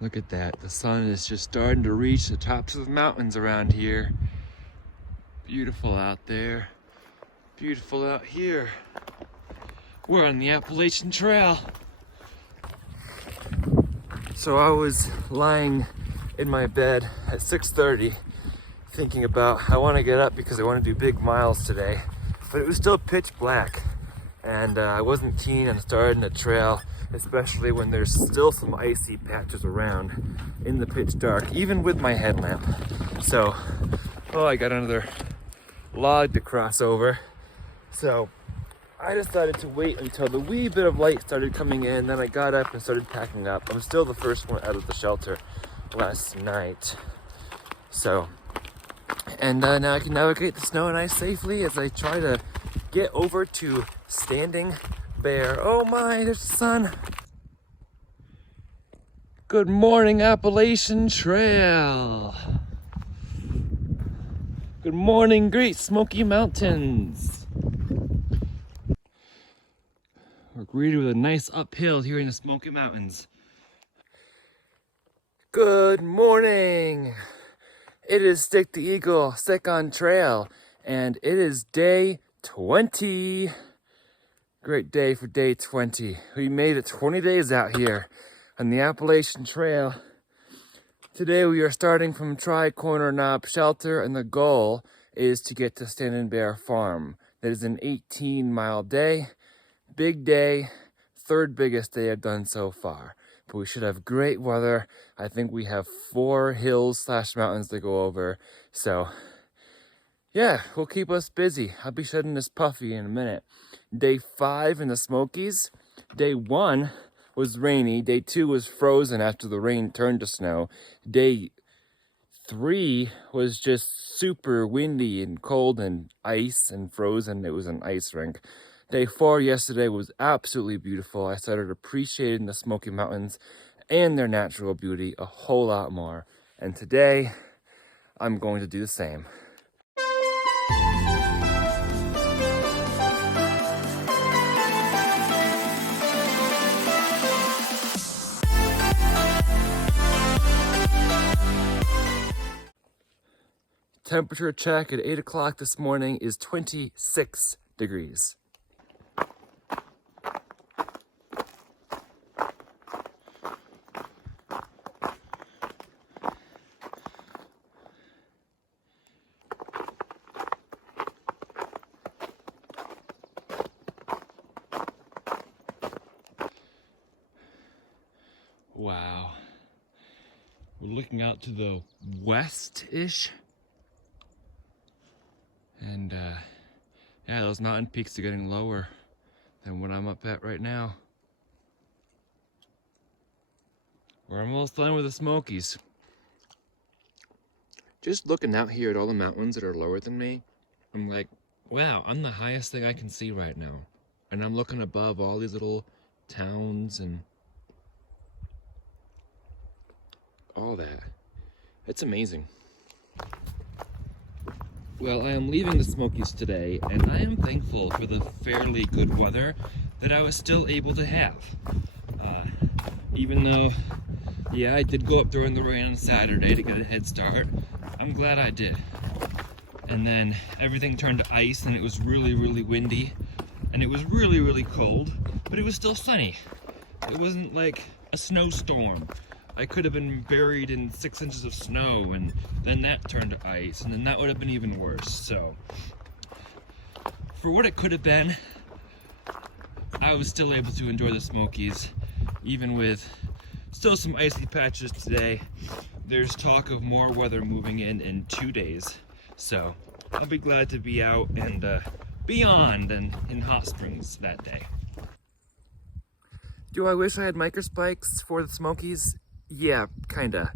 Look at that. The sun is just starting to reach the tops of the mountains around here. Beautiful out there. Beautiful out here. We're on the Appalachian Trail. So I was lying in my bed at 6:30 thinking about I want to get up because I want to do big miles today. But it was still pitch black and I wasn't keen on starting a trail, especially when there's still some icy patches around in the pitch dark, even with my headlamp. So, I got another log to cross over. So I decided to wait until the wee bit of light started coming in, then I got up and started packing up. I'm still the first one out of the shelter last night. So, and now I can navigate the snow and ice safely as I try to get over to Standing Bear. Oh my, there's the sun. Good morning, Appalachian Trail. Good morning, Great Smoky Mountains. We're greeted with a nice uphill here in the Smoky Mountains. Good morning. It is Stick the Eagle, Stick on Trail, and it is day 20. Great day for day 20. We made it 20 days out here on the Appalachian Trail. Today we are starting from Tri-Corner Knob Shelter, and the goal is to get to Standing Bear Farm. That is an 18-mile day. Big day, third biggest day I've done so far. But we should have great weather. I think we have 4 hills/mountains to go over. So, yeah, we'll keep us busy. I'll be shutting this puffy in a minute. Day 5 in the Smokies. Day 1 was rainy. Day 2 was frozen after the rain turned to snow. Day 3 was just super windy and cold and ice and frozen. It was an ice rink. Day 4 yesterday was absolutely beautiful. I started appreciating the Smoky Mountains and their natural beauty a whole lot more. And today, I'm going to do the same. Temperature check at 8 o'clock this morning is 26 degrees. Wow. We're looking out to the west-ish. And yeah, those mountain peaks are getting lower than what I'm up at right now. We're almost done with the Smokies. Just looking out here at all the mountains that are lower than me, I'm like, wow, I'm the highest thing I can see right now. And I'm looking above all these little towns and all that. It's amazing. Well, I am leaving the Smokies today, and I am thankful for the fairly good weather that I was still able to have. Even though, yeah, I did go up during the rain on Saturday to get a head start, I'm glad I did. And then everything turned to ice, and it was really, really windy, and it was really, really cold, but it was still sunny. It wasn't like a snowstorm. I could have been buried in 6 inches of snow, and then that turned to ice, and then that would have been even worse. So, for what it could have been, I was still able to enjoy the Smokies, even with still some icy patches today. There's talk of more weather moving in 2 days, so I'll be glad to be out and beyond and in Hot Springs that day. Do I wish I had micro spikes for the Smokies? Yeah, kinda.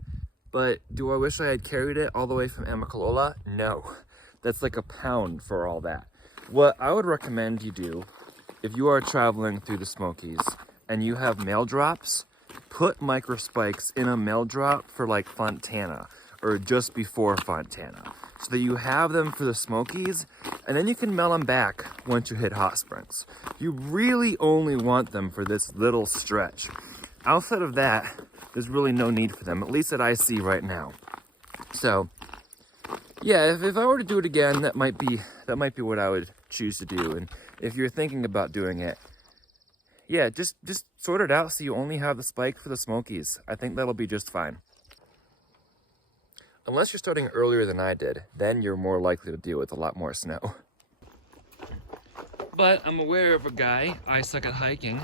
But do I wish I had carried it all the way from Amicalola? No. That's like a pound for all that. What I would recommend you do, if you are traveling through the Smokies and you have mail drops, put micro spikes in a mail drop for like Fontana or just before Fontana, so that you have them for the Smokies, and then you can mail them back once you hit Hot Springs. You really only want them for this little stretch. Outside of that, there's really no need for them, at least that I see right now. So yeah, if I were to do it again, that might be what I would choose to do. And if you're thinking about doing it, yeah, just sort it out so you only have the spike for the Smokies. I think that'll be just fine. Unless you're starting earlier than I did, then you're more likely to deal with a lot more snow. But I'm aware of a guy, I suck at hiking,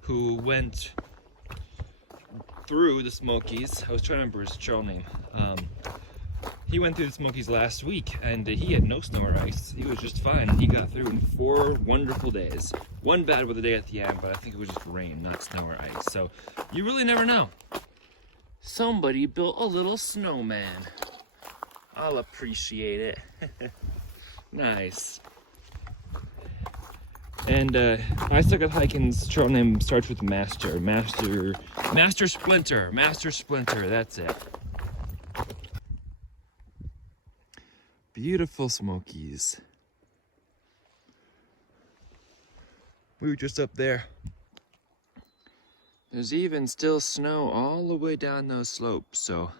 who went through the Smokies. I was trying to remember his trail name. He went through the Smokies last week, and he had no snow or ice. He was just fine. He got through in 4 wonderful days. One bad weather day at the end, but I think it was just rain, not snow or ice. So you really never know. Somebody built a little snowman. I'll appreciate it. Nice. And I suck at hiking's trail name starts with Master Splinter, that's it. Beautiful Smokies. We were just up there. There's even still snow all the way down those slopes, so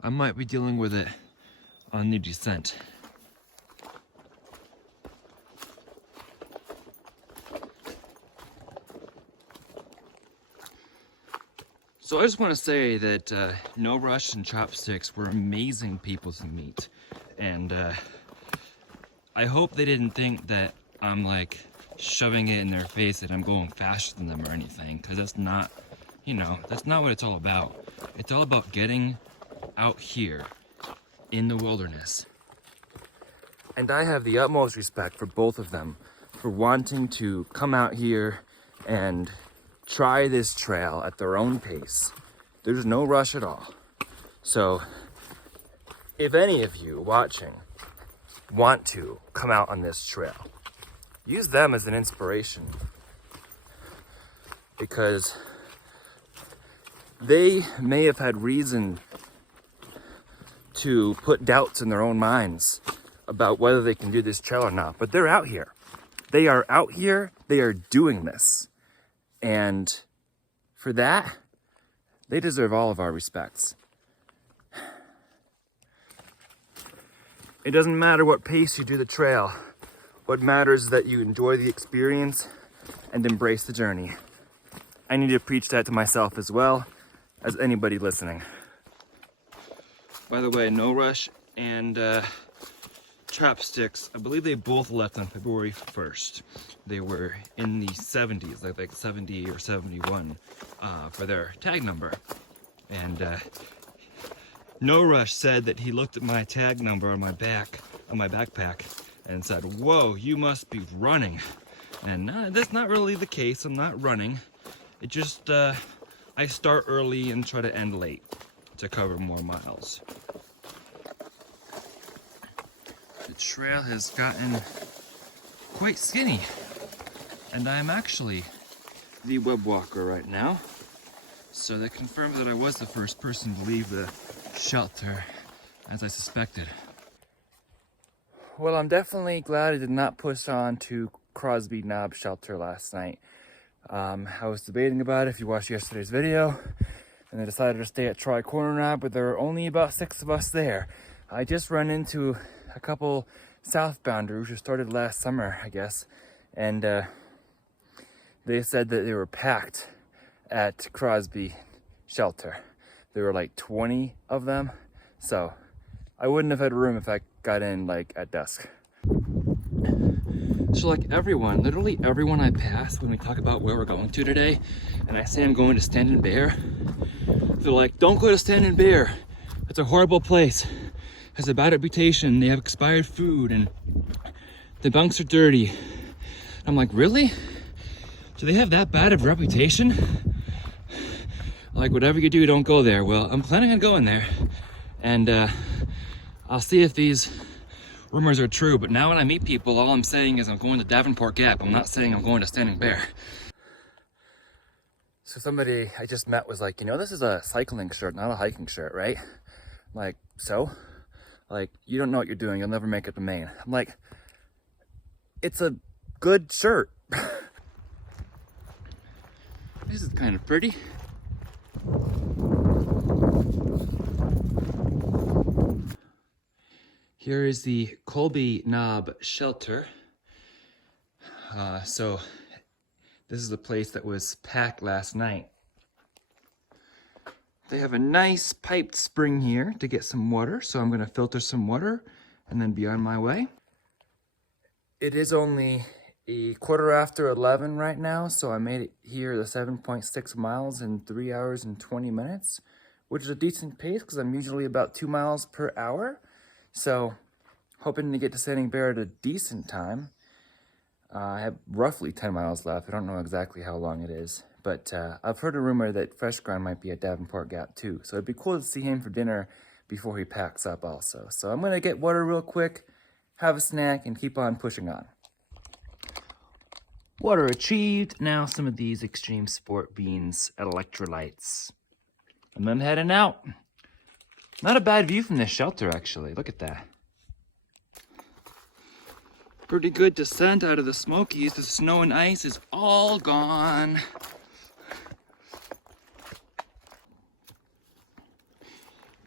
I might be dealing with it on the descent. So I just want to say that No Rush and Chopsticks were amazing people to meet. And I hope they didn't think that I'm like shoving it in their face that I'm going faster than them or anything, because that's not, you know, that's not what it's all about. It's all about getting out here in the wilderness. And I have the utmost respect for both of them for wanting to come out here and try this trail at their own pace. There's no rush at all. So if any of you watching want to come out on this trail, use them as an inspiration, because they may have had reason to put doubts in their own minds about whether they can do this trail or not, but they're out here. They are out here, they are doing this. And for that, they deserve all of our respects. It doesn't matter what pace you do the trail. What matters is that you enjoy the experience and embrace the journey. I need to preach that to myself as well as anybody listening. By the way, No Rush and Chopsticks, I believe they both left on February 1st. They were in the 70s, like 70 or 71 for their tag number. And No Rush said that he looked at my tag number on my back, on my backpack, and said, "Whoa, you must be running." And that's not really the case. I'm not running. It just, I start early and try to end late to cover more miles. The trail has gotten quite skinny, and I'm actually the web walker right now. So that confirmed that I was the first person to leave the shelter, as I suspected. Well, I'm definitely glad I did not push on to Crosby Knob Shelter last night. I was debating about it if you watched yesterday's video, and I decided to stay at Troy Corner Knob, but there were only about 6 of us there. I just ran into a couple southbounders who started last summer, I guess, and they said that they were packed at Crosby Shelter. There were like 20 of them, so I wouldn't have had room if I got in like at dusk. So like everyone, literally everyone I pass when we talk about where we're going to today, and I say I'm going to Standing Bear, they're like, "Don't go to Standing Bear. It's a horrible place. It has a bad reputation. They have expired food and the bunks are dirty." I'm like, really? Do they have that bad of a reputation? Like, whatever you do, don't go there. Well, I'm planning on going there, and I'll see if these rumors are true. But now when I meet people, all I'm saying is I'm going to Davenport Gap. I'm not saying I'm going to Standing Bear. So somebody I just met was like, "You know, this is a cycling shirt, not a hiking shirt, right?" I'm like, "So? Like, you don't know what you're doing. You'll never make it to Maine." I'm like, "It's a good shirt." This is kind of pretty. Here is the Colby Knob shelter. So this is the place that was packed last night. They have a nice piped spring here to get some water, so I'm gonna filter some water and then be on my way. It is only a 11:15 right now, so I made it here the 7.6 miles in 3 hours and 20 minutes, which is a decent pace because I'm usually about 2 miles per hour. So hoping to get to Standing Bear at a decent time. I have roughly 10 miles left. I don't know exactly how long it is, but I've heard a rumor that Fresh Ground might be at Davenport Gap too. So it'd be cool to see him for dinner before he packs up also. So I'm gonna get water real quick, have a snack, and keep on pushing on. Water achieved. Now some of these Extreme Sport Beans electrolytes. And then heading out. Not a bad view from this shelter, actually. Look at that. Pretty good descent out of the Smokies. The snow and ice is all gone.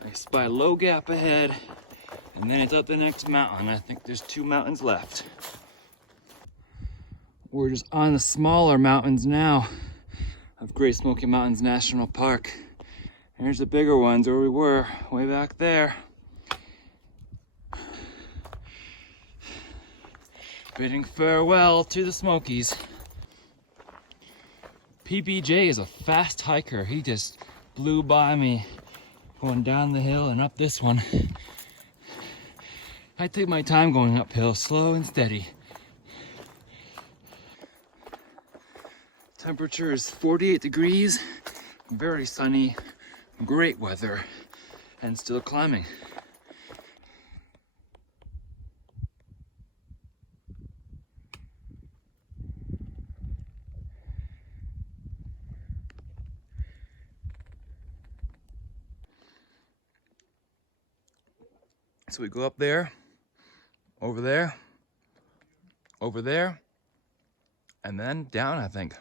I spy low gap ahead, and then it's up the next mountain. I think there's 2 mountains left. We're just on the smaller mountains now of Great Smoky Mountains National Park. Here's the bigger ones where we were, way back there. Bidding farewell to the Smokies. PBJ is a fast hiker. He just blew by me going down the hill and up this one. I take my time going uphill, slow and steady. Temperature is 48 degrees, very sunny, great weather, and still climbing. So we go up there, over there, over there, and then down, I think.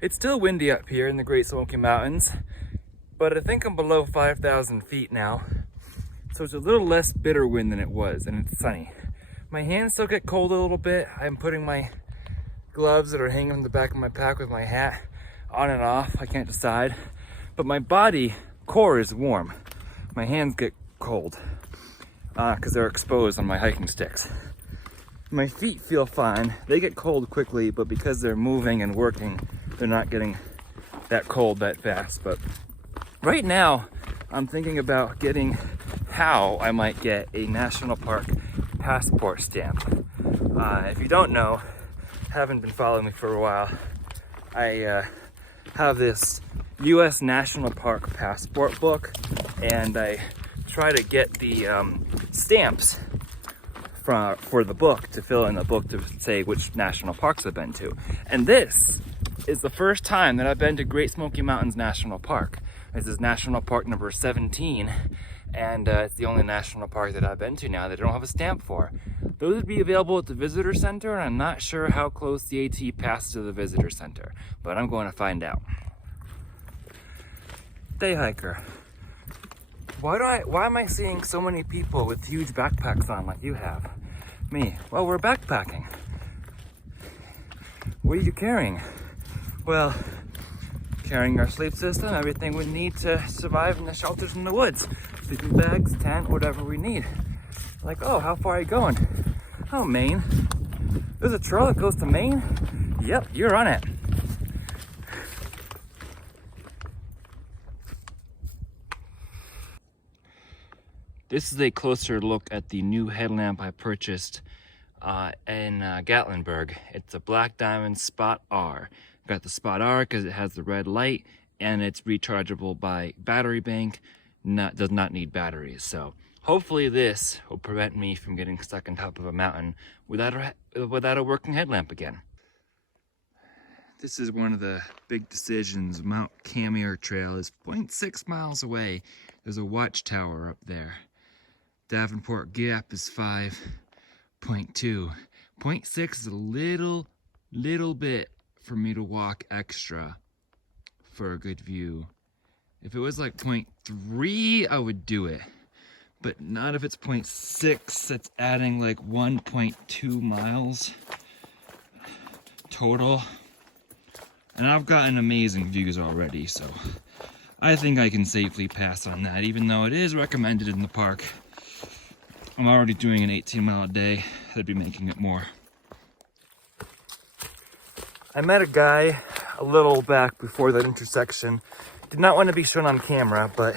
It's still windy up here in the Great Smoky Mountains, but I think I'm below 5,000 feet now. So it's a little less bitter wind than it was, and it's sunny. My hands still get cold a little bit. I'm putting my gloves that are hanging on the back of my pack with my hat on and off. I can't decide. But my body core is warm. My hands get cold because they're exposed on my hiking sticks. My feet feel fine. They get cold quickly, but because they're moving and working, they're not getting that cold that fast. But right now, I'm thinking about getting how I might get a national park passport stamp. If you don't know, haven't been following me for a while, I have this U.S. National Park passport book, and I try to get the stamps for the book, to fill in the book to say which national parks I've been to. And this is the first time that I've been to Great Smoky Mountains National Park. This is National Park number 17, and it's the only national park that I've been to now that I don't have a stamp for. Those would be available at the visitor center, and I'm not sure how close the AT passes to the visitor center, but I'm going to find out. Day hiker. Why am I seeing so many people with huge backpacks on like you have? Me, well, we're backpacking. What are you carrying? Well, carrying our sleep system, everything we need to survive in the shelters in the woods. Sleeping bags, tent, whatever we need. Like, oh, how far are you going? Oh, Maine. There's a trail that goes to Maine? Yep, you're on it. This is a closer look at the new headlamp I purchased in Gatlinburg. It's a Black Diamond Spot R. Got the Spot R because it has the red light, and it's rechargeable by battery bank, does not need batteries. So hopefully this will prevent me from getting stuck on top of a mountain without a working headlamp again. This is one of the big decisions. Mount Camier Trail is 0.6 miles away. There's a watchtower up there. Davenport Gap is 5.2. 0.6 is a little bit for me to walk extra for a good view. If it was like 0.3, I would do it. But not if it's 0.6. That's adding like 1.2 miles total. And I've gotten amazing views already, so I think I can safely pass on that, even though it is recommended in the park. I'm already doing an 18-mile a day. I'd be making it more. I met a guy a little back before that intersection. Did not want to be shown on camera, but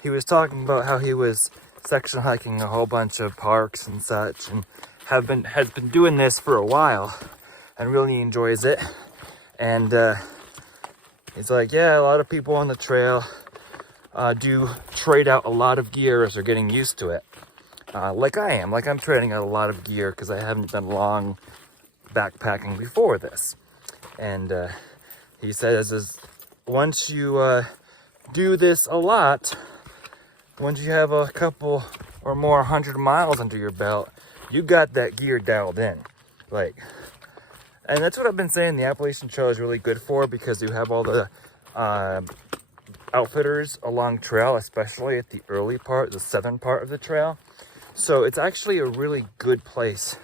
he was talking about how he was section hiking a whole bunch of parks and such, and has been doing this for a while and really enjoys it. And he's like, yeah, a lot of people on the trail do trade out a lot of gear as they're getting used to it. Like I am. Like I'm trading out a lot of gear because I haven't been long backpacking before this. And he says, once you do this a lot, once you have a couple or more 100 miles under your belt, you got that gear dialed in. And that's what I've been saying the Appalachian Trail is really good for, because you have all the outfitters along trail, especially at the early part, the southern part of the trail. So it's actually a really good place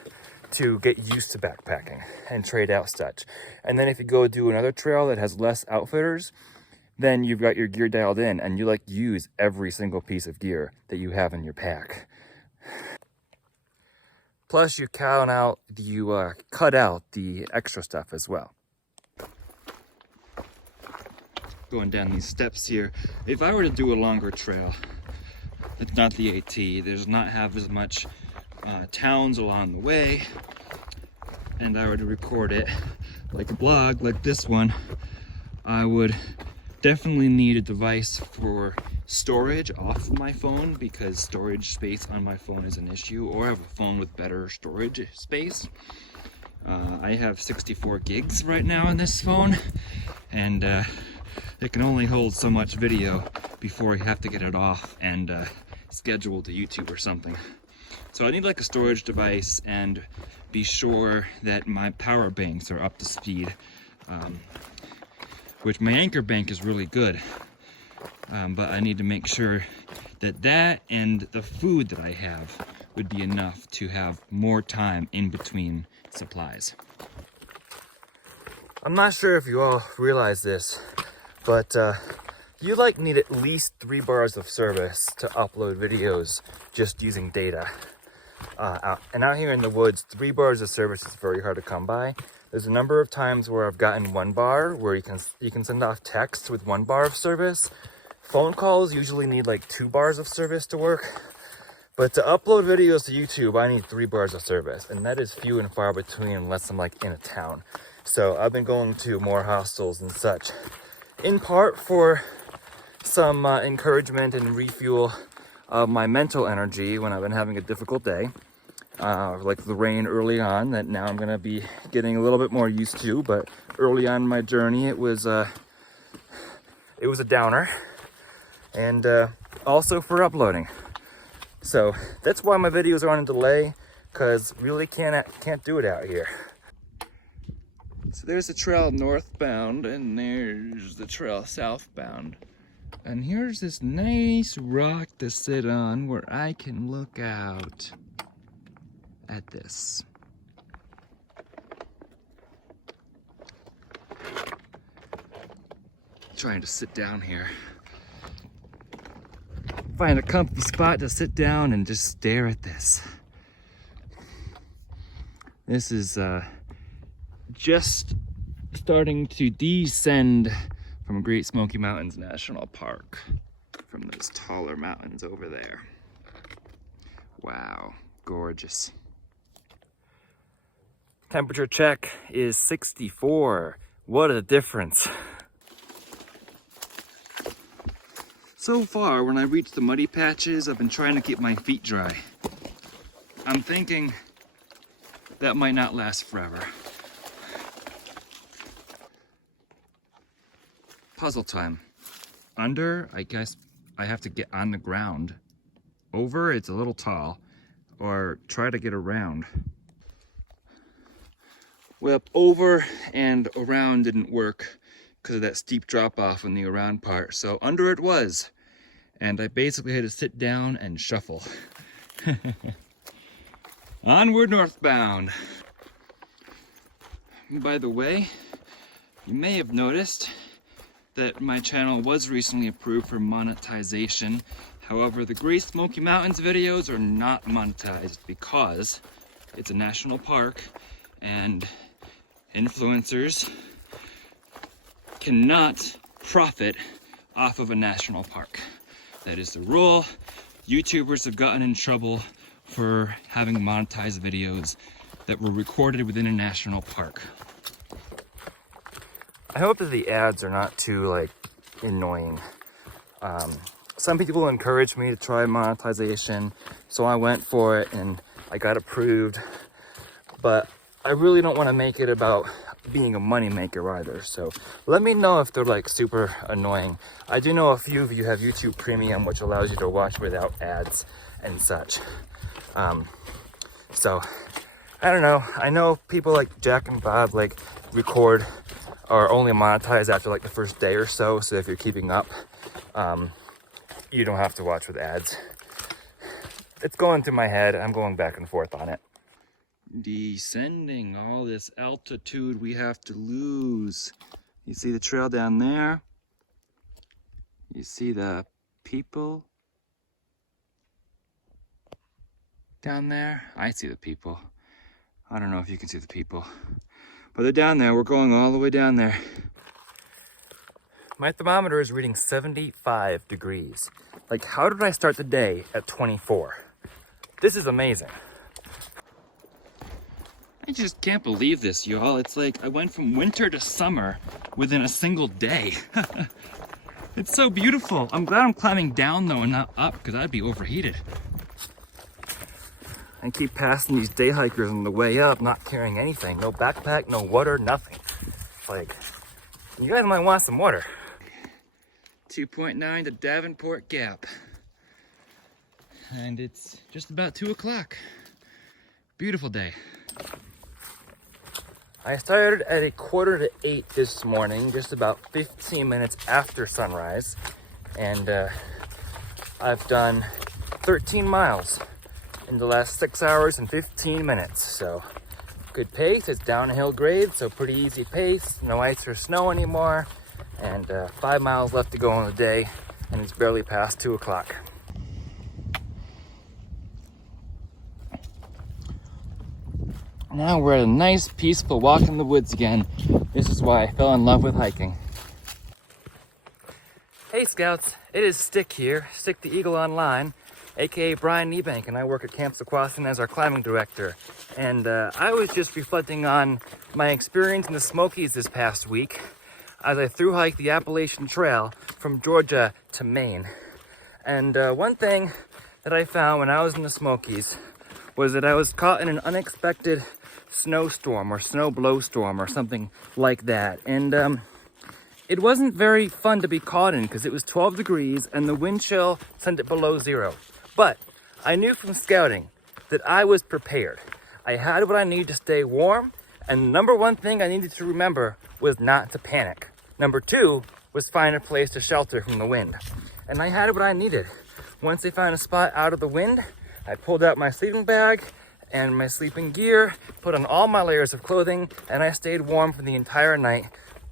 to get used to backpacking and trade out such. And then if you go do another trail that has less outfitters, then you've got your gear dialed in and you use every single piece of gear that you have in your pack. Plus you cut out the extra stuff as well. Going down these steps here, if I were to do a longer trail, it's not the AT, does not have as much towns along the way, and I were to record it like a blog like this one, I would definitely need a device for storage off of my phone, because storage space on my phone is an issue, or I have a phone with better storage space. I have 64 gigs right now on this phone, and it can only hold so much video before I have to get it off and schedule to YouTube or something. So I need like a storage device and be sure that my power banks are up to speed, which my anchor bank is really good. But I need to make sure that that and the food that I have would be enough to have more time in between supplies. I'm not sure if you all realize this, but you need at least 3 bars of service to upload videos just using data. Out here in the woods, 3 bars of service is very hard to come by. There's a number of times where I've gotten 1 bar, where you can send off text with 1 bar of service. Phone calls usually need 2 bars of service to work. But to upload videos to YouTube, I need 3 bars of service, and that is few and far between unless I'm in a town. So I've been going to more hostels and such, in part for some encouragement and refuel of my mental energy when I've been having a difficult day. Like the rain early on, that now I'm gonna be getting a little bit more used to, but early on in my journey it was a downer. And also for uploading. So that's why my videos are on a delay, because really can't do it out here. So there's the trail northbound and there's the trail southbound. And here's this nice rock to sit on where I can look out at this. Trying to sit down here. Find a comfy spot to sit down and just stare at this. This is just starting to descend from Great Smoky Mountains National Park, from those taller mountains over there. Wow, gorgeous. Temperature check is 64. What a difference. So far, when I reach the muddy patches, I've been trying to keep my feet dry. I'm thinking that might not last forever. Puzzle time. Under, I guess I have to get on the ground. Over, it's a little tall. Or try to get around. Well, over and around didn't work because of that steep drop off in the around part. So under it was. And I basically had to sit down and shuffle. Onward northbound. By the way, you may have noticed that my channel was recently approved for monetization. However, the Great Smoky Mountains videos are not monetized because it's a national park and influencers cannot profit off of a national park. That is the rule. YouTubers have gotten in trouble for having monetized videos that were recorded within a national park. I hope that the ads are not too annoying. Some people encouraged me to try monetization, so I went for it and I got approved. But I really don't want to make it about being a money maker either. So let me know if they're super annoying. I do know a few of you have YouTube Premium, which allows you to watch without ads and such. So I don't know. I know people like Jack and Bob record or only monetize after the first day or so. So if you're keeping up, you don't have to watch with ads. It's going through my head. I'm going back and forth on it. Descending all this altitude we have to lose. You see the trail down there? You see the people down there? I see the people. I don't know if you can see the people, but they're down there. We're going all the way down there. My thermometer is reading 75 degrees. How did I start the day at 24? This is amazing. I just can't believe this, y'all. It's I went from winter to summer within a single day. It's so beautiful. I'm glad I'm climbing down though and not up because I'd be overheated. I keep passing these day hikers on the way up, not carrying anything. No backpack, no water, nothing. You guys might want some water. 2.9 to Davenport Gap. And it's just about 2 o'clock. Beautiful day. I started at 7:45 this morning, just about 15 minutes after sunrise. And I've done 13 miles in the last 6 hours and 15 minutes. So good pace. It's downhill grade, so pretty easy pace. No ice or snow anymore. And 5 miles left to go on the day, and it's barely past 2 o'clock. Now we're at a nice, peaceful walk in the woods again. This is why I fell in love with hiking. Hey Scouts, it is Stick here, Stick the Eagle Online, aka Brian Niebank, and I work at Camp Sequoian as our climbing director. And I was just reflecting on my experience in the Smokies this past week as I thru-hiked the Appalachian Trail from Georgia to Maine. And one thing that I found when I was in the Smokies was that I was caught in an unexpected snowstorm or snow blowstorm or something like that. And it wasn't very fun to be caught in because it was 12 degrees and the wind chill sent it below 0. But I knew from scouting that I was prepared. I had what I needed to stay warm, and the number one thing I needed to remember was not to panic. Number 2 was find a place to shelter from the wind. And I had what I needed. Once I found a spot out of the wind, I pulled out my sleeping bag and my sleeping gear, put on all my layers of clothing, and I stayed warm for the entire night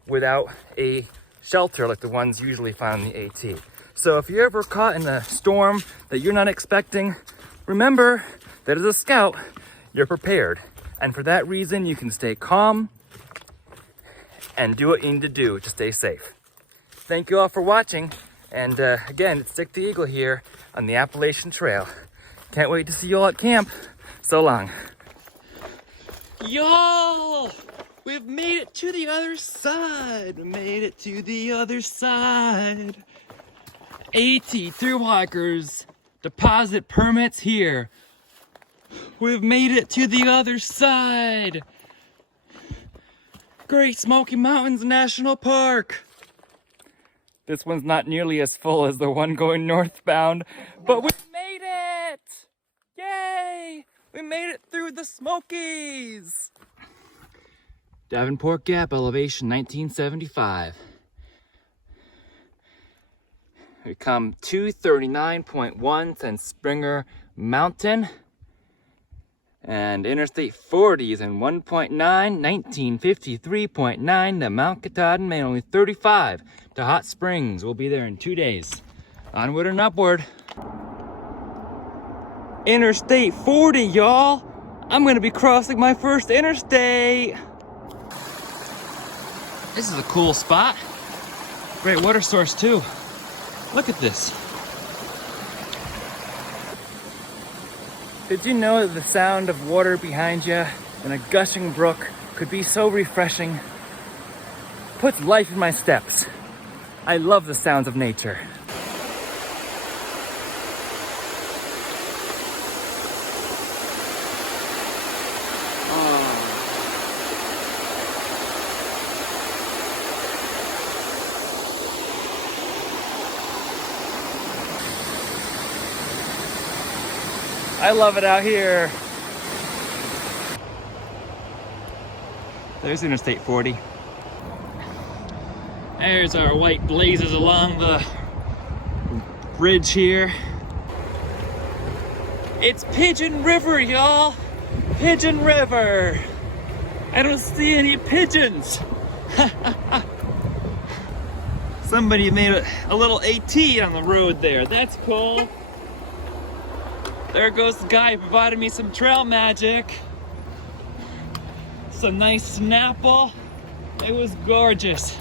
without a shelter like the ones usually found in the AT. So if you're ever caught in a storm that you're not expecting, remember that as a scout, you're prepared. And for that reason, you can stay calm and do what you need to do to stay safe. Thank you all for watching. And again, it's Stick the Eagle here on the Appalachian Trail. Can't wait to see you all at camp. So long. Y'all, we've made it to the other side. We made it to the other side. AT Thru-Hikers deposit permits here. We've made it to the other side. Great Smoky Mountains National Park. This one's not nearly as full as the one going northbound, but we made it! Yay! We made it through the Smokies! Davenport Gap, elevation 1975. We come 239.1 since Springer Mountain. And Interstate 40 is in 1.9, 1953.9 to Mount Katahdin, Maine, only 35 to Hot Springs. We'll be there in 2 days. Onward and upward. Interstate 40, y'all. I'm gonna be crossing my first interstate. This is a cool spot. Great water source too. Look at this. Did you know that the sound of water behind you in a gushing brook could be so refreshing? Puts life in my steps. I love the sounds of nature. I love it out here. There's Interstate 40. There's our white blazes along the bridge here. It's Pigeon River, y'all. Pigeon River. I don't see any pigeons. Somebody made a little AT on the road there. That's cool. There goes the guy who provided me some trail magic. Some nice Snapple. It was gorgeous.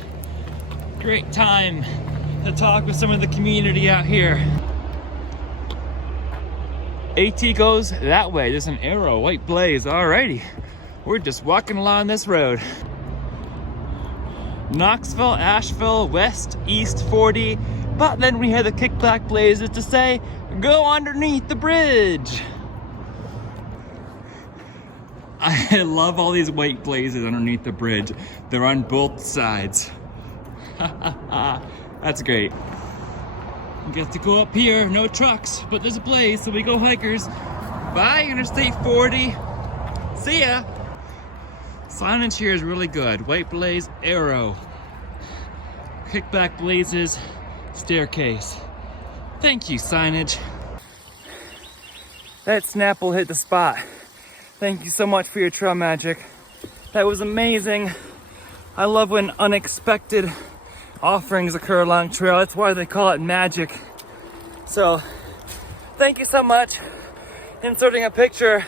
Great time to talk with some of the community out here. AT goes that way. There's an arrow, white blaze. Alrighty. We're just walking along this road. Knoxville, Asheville, West, East 40. But then we had the kickback blazes to say, go underneath the bridge. I love all these white blazes underneath the bridge. They're on both sides. That's great. We get to go up here, no trucks, but there's a blaze, so we go hikers. Bye, Interstate 40. See ya. Signage here is really good. White blaze, arrow. Kickback blazes, staircase. Thank you, signage. That Snapple hit the spot. Thank you so much for your trail magic. That was amazing. I love when unexpected offerings occur along trail. That's why they call it magic. So, thank you so much. Inserting a picture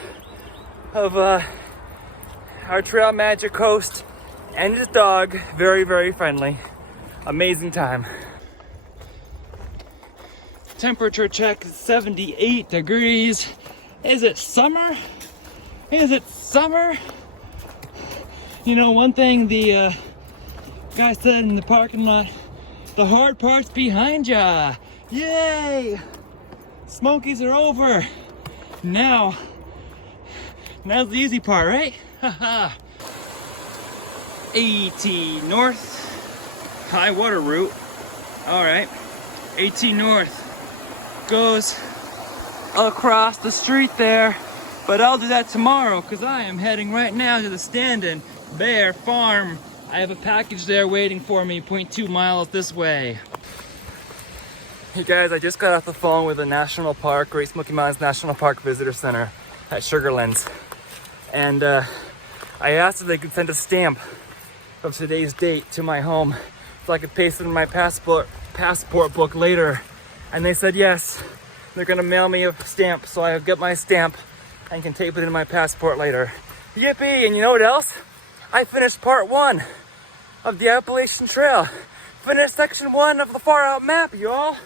of our trail magic host and his dog. Very, very friendly. Amazing time. Temperature check is 78 degrees. Is it summer? Is it summer? You know, one thing the guy said in the parking lot, the hard part's behind ya. Yay! Smokies are over. Now's the easy part, right? Haha. AT North, high water route. All right, AT North goes across the street there, but I'll do that tomorrow because I am heading right now to the Standing Bear Farm. I have a package there waiting for me, 0.2 miles this way. Hey guys, I just got off the phone with the National Park, Great Smoky Mountains National Park Visitor Center at Sugarlands. And I asked if they could send a stamp of today's date to my home so I could paste it in my passport book later. And they said yes, they're gonna mail me a stamp so I'll get my stamp and can tape it in my passport later. Yippee! And you know what else? I finished part 1 of the Appalachian Trail. Finished section 1 of the Far Out map, y'all.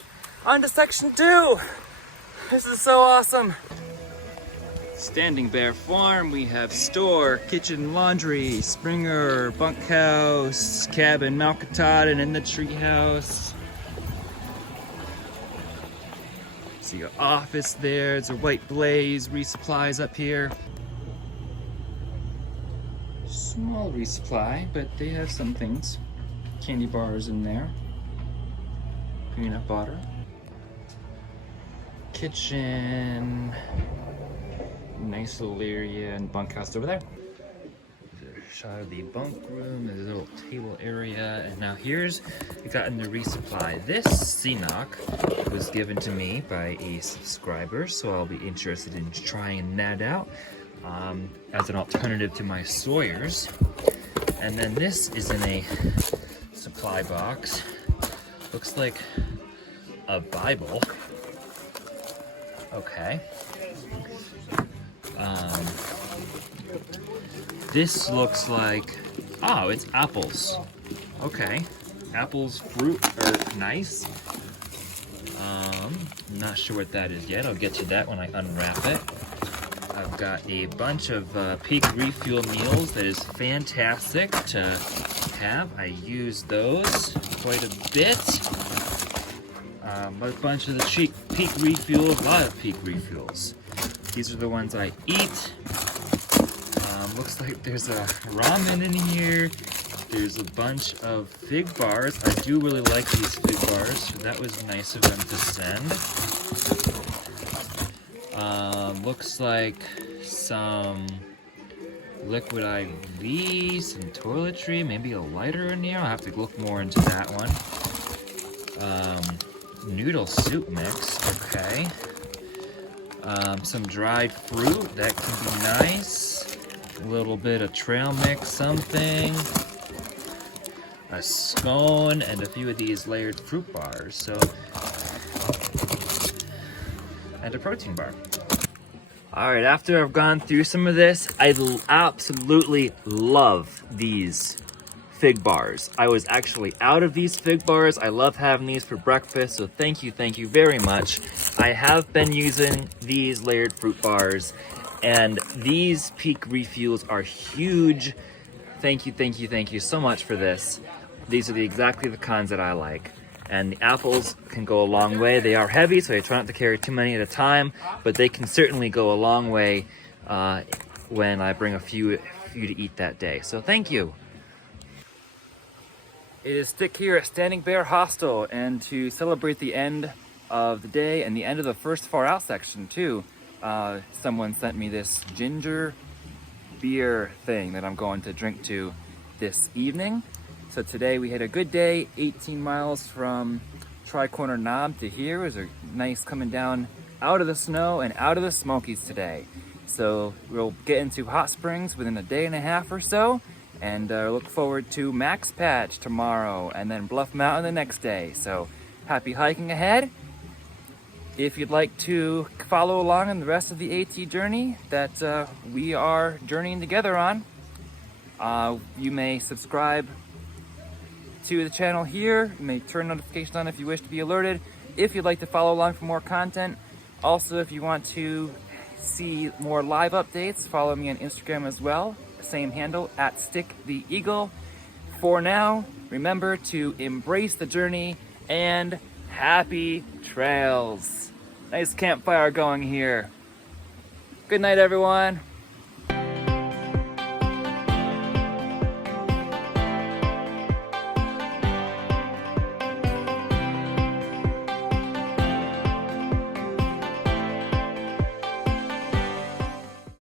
On to section 2. This is so awesome. Standing Bear Farm, we have store, kitchen, laundry, Springer, bunkhouse, cabin, Mount Katahdin, and the treehouse. See your office there. There's a White Blaze resupplies up here. Small resupply, but they have some things. Candy bars in there. Peanut butter. Kitchen. Nice little area and bunkhouse over there. There's a shot of the bunk room. There's a little table area. And now here's, we got in the resupply. This CNOC was given to me by a subscriber, so I'll be interested in trying that out as an alternative to my Sawyers. And then this is in a supply box. Looks like a Bible. Okay. This looks like, oh, it's apples. Okay. Apples, fruit are nice. Not sure what that is yet. I'll get to that when I unwrap it. I've got a bunch of Peak Refuel meals that is fantastic to have. I use those quite a bit. A bunch of the Peak Refuels, a lot of Peak Refuels. These are the ones I eat. Looks like there's a ramen in here. There's a bunch of fig bars. I do really like these fig bars, so that was nice of them to send. Looks like some liquid IV, some toiletry, maybe a lighter in here. I'll have to look more into that one. Noodle soup mix, okay. Some dried fruit, that can be nice. A little bit of trail mix, something. A scone, and a few of these layered fruit bars, so. And a protein bar. All right, after I've gone through some of this, I absolutely love these fig bars. I was actually out of these fig bars. I love having these for breakfast, so thank you very much. I have been using these layered fruit bars, and these Peak Refuels are huge. Thank you so much for this. These are exactly the kinds that I like. And the apples can go a long way. They are heavy, so I try not to carry too many at a time, but they can certainly go a long way when I bring a few to eat that day. So thank you. It is Stick here at Standing Bear Hostel, and to celebrate the end of the day and the end of the first far out section too, someone sent me this ginger beer thing that I'm going to drink to this evening. So today we had a good day, 18 miles from Tri-Corner Knob to here. It was nice coming down out of the snow and out of the Smokies today. So we'll get into hot springs within a day and a half or so, and look forward to Max Patch tomorrow and then Bluff Mountain the next day. So happy hiking ahead. If you'd like to follow along on the rest of the AT journey that we are journeying together on, you may subscribe to the channel here. You may turn notifications on if you wish to be alerted. If you'd like to follow along for more content. Also, if you want to see more live updates, follow me on Instagram as well. Same handle, @StickTheEagle. For now, remember to embrace the journey and happy trails. Nice campfire going here. Good night, everyone.